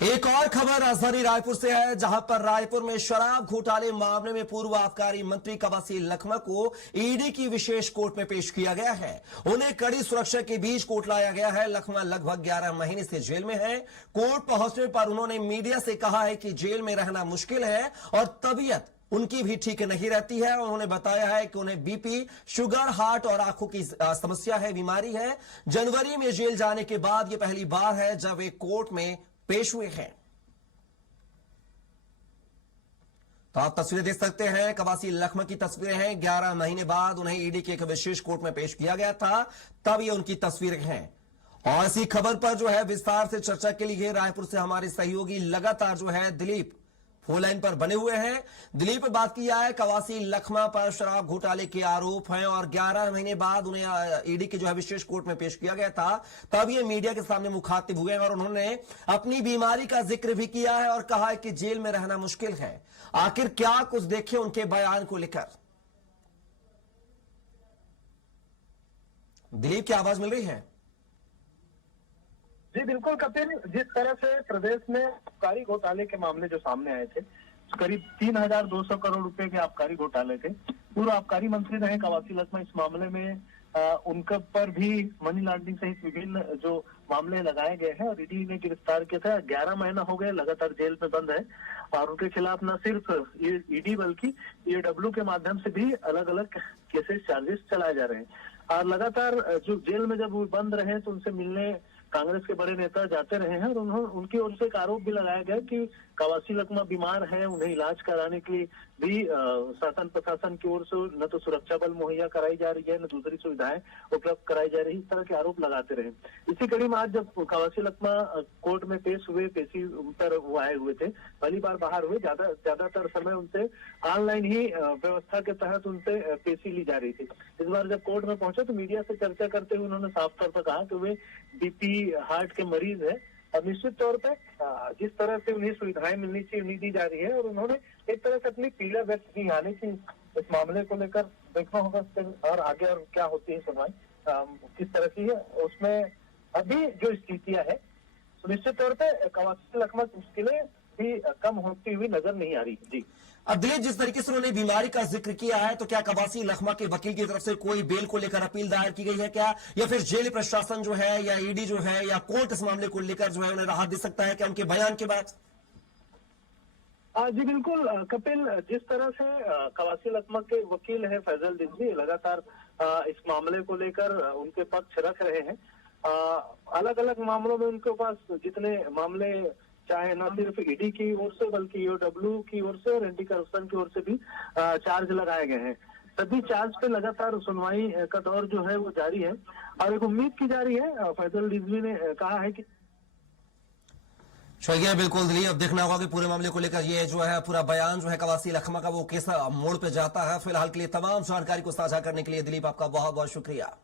एक और खबर राजधानी रायपुर से है, जहां पर रायपुर में शराब घोटाले मामले में पूर्व आबकारी मंत्री कवासी लखमा को ईडी की विशेष कोर्ट में पेश किया गया है। उन्हें कड़ी सुरक्षा के बीच कोर्ट लाया गया है। लखमा लगभग 11 महीने से जेल में है। कोर्ट पहुंचने पर उन्होंने मीडिया से कहा है कि जेल में रहना मुश्किल है और तबीयत उनकी भी ठीक नहीं रहती है। उन्होंने बताया है कि उन्हें बीपी, शुगर, हार्ट और आंखों की समस्या है, बीमारी है। जनवरी में जेल जाने के बाद यह पहली बार है जब वे कोर्ट में पेश हुए हैं। तो आप तस्वीरें देख सकते हैं, कवासी लखमा की तस्वीरें हैं। 11 महीने बाद उन्हें ईडी के एक विशेष कोर्ट में पेश किया गया था, तब ये उनकी तस्वीरें हैं। और इसी खबर पर जो है विस्तार से चर्चा के लिए रायपुर से हमारे सहयोगी लगातार जो है दिलीप फोन लाइन पर बने हुए हैं। दिलीप, बात किया है कवासी लखमा पर शराब घोटाले के आरोप हैं और 11 महीने बाद उन्हें ईडी के जो है विशेष कोर्ट में पेश किया गया था, तब ये मीडिया के सामने मुखातिब हुए हैं और उन्होंने अपनी बीमारी का जिक्र भी किया है और कहा है कि जेल में रहना मुश्किल है। आखिर क्या कुछ देखे उनके बयान को लेकर? दिलीप की आवाज मिल रही है? जी बिल्कुल कपिल, जिस तरह से प्रदेश में आबकारी घोटाले के मामले जो सामने आए थे, करीब 3,200 करोड़ रुपए के आबकारी घोटाले थे। पूर्व आबकारी मंत्री रहे कवासी लखमा। इस मामले में उनके पर भी मनी लॉन्ड्रिंग सहित विभिन्न जो मामले लगाए गए हैं और ईडी ने गिरफ्तार किया था। 11 महीना हो गए लगातार जेल में बंद है और उनके खिलाफ न सिर्फ ईडी बल्कि ईओडब्ल्यू के माध्यम से भी अलग अलग केसेस, चार्जेस चलाए जा रहे हैं। और लगातार जो जेल में जब वो बंद रहे तो उनसे मिलने कांग्रेस के बड़े नेता जाते रहे हैं और उनकी ओर से एक आरोप भी लगाया गया कि कवासी लखमा बीमार हैं, उन्हें इलाज कराने के लिए भी शासन प्रशासन की ओर से न तो सुरक्षा बल मुहैया कराई जा रही है, न दूसरी सुविधाएं उपलब्ध कराई जा रही है। इस तरह के आरोप लगाते रहे। इसी कड़ी में आज जब कवासी लखमा कोर्ट में पेश हुए, पेशी पर वो आए हुए थे, पहली बार बाहर हुए। ज्यादातर समय उनसे ऑनलाइन ही व्यवस्था के तहत उनसे पेशी ली जा रही थी। इस बार जब कोर्ट में पहुंचे तो मीडिया से चर्चा करते हुए उन्होंने साफ तौर पर कहा कि वे बीपी, हार्ट के मरीज है और निश्चित तौर पे जिस तरह से उन्हें सुविधाएं मिलनी चाहिए उन्हें दी जा रही है। और उन्होंने एक तरह से अपनी पीड़ा व्यक्त की, यानी कि इस मामले को लेकर देखना होगा और आगे और क्या होती है सुनवाई किस तरह की है। उसमें अभी जो स्थितियां है निश्चित तौर पे कवासी लखमा की मुश्किलें भी कम होती हुई नजर नहीं आ रही। जी अब दिलीप, जिस तरीके से उन्होंने बीमारी का जिक्र किया है, तो क्या कवासी लखमा के वकील की तरफ से कोई बेल को लेकर अपील दायर की गई है क्या, या फिर जेल प्रशासन जो है या ईडी जो है या कोर्ट इस मामले को लेकर जो है उन्हें राहत दे सकता है क्या उनके बयान के बाद? जी बिल्कुल कपिल, जिस तरह से कवासी लखमा के वकील है फैजल रिजवी लगातार इस मामले को लेकर उनके पक्ष रख रहे हैं। अलग अलग मामलों में उनके पास जितने मामले, चाहे न सिर्फ ईडी की ओर से बल्कि ईओडब्ल्यू की ओर से और एंटी करप्शन की ओर से भी चार्ज लगाए गए हैं। सभी चार्ज पे लगातार सुनवाई का दौर जो है वो जारी है और एक उम्मीद की जा रही है। फैजल रिजवी ने कहा है कि चलिए बिल्कुल दिलीप, अब देखना होगा कि पूरे मामले को लेकर ये जो है पूरा बयान जो है कवासी लखमा का वो किस मोड़ पे जाता है। फिलहाल के लिए तमाम जानकारी को साझा करने के लिए दिलीप आपका बहुत बहुत शुक्रिया।